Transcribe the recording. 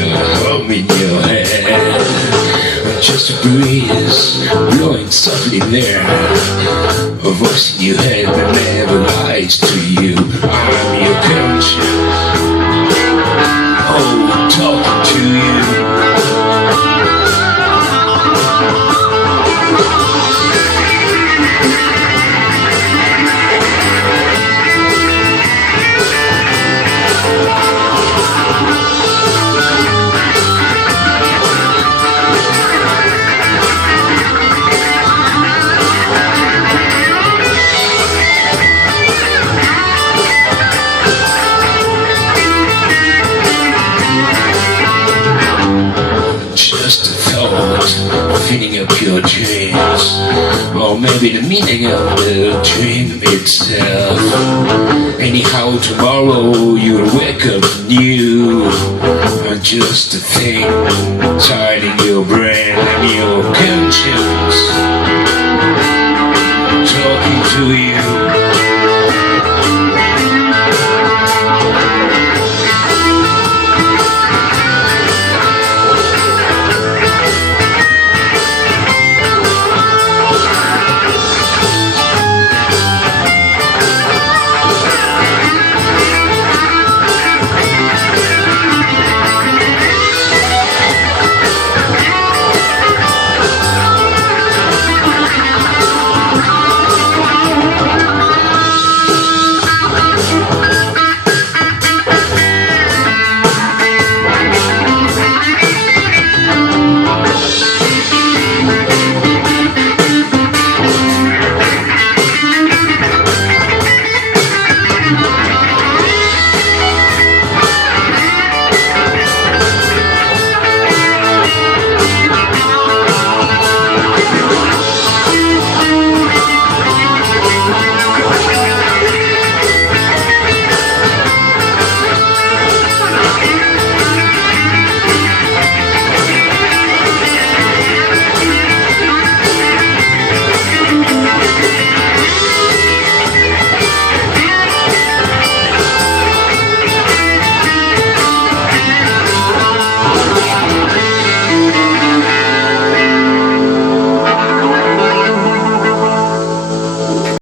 home in your head. Just a breeze blowing softly there, a voice in your head that never lies to you. I'm your conscience, oh, talking to you. Just a thought, filling up your dreams, or maybe the meaning of the dream itself. Anyhow, tomorrow you'll wake up new. Just a thing, tired in your brain and your conscience.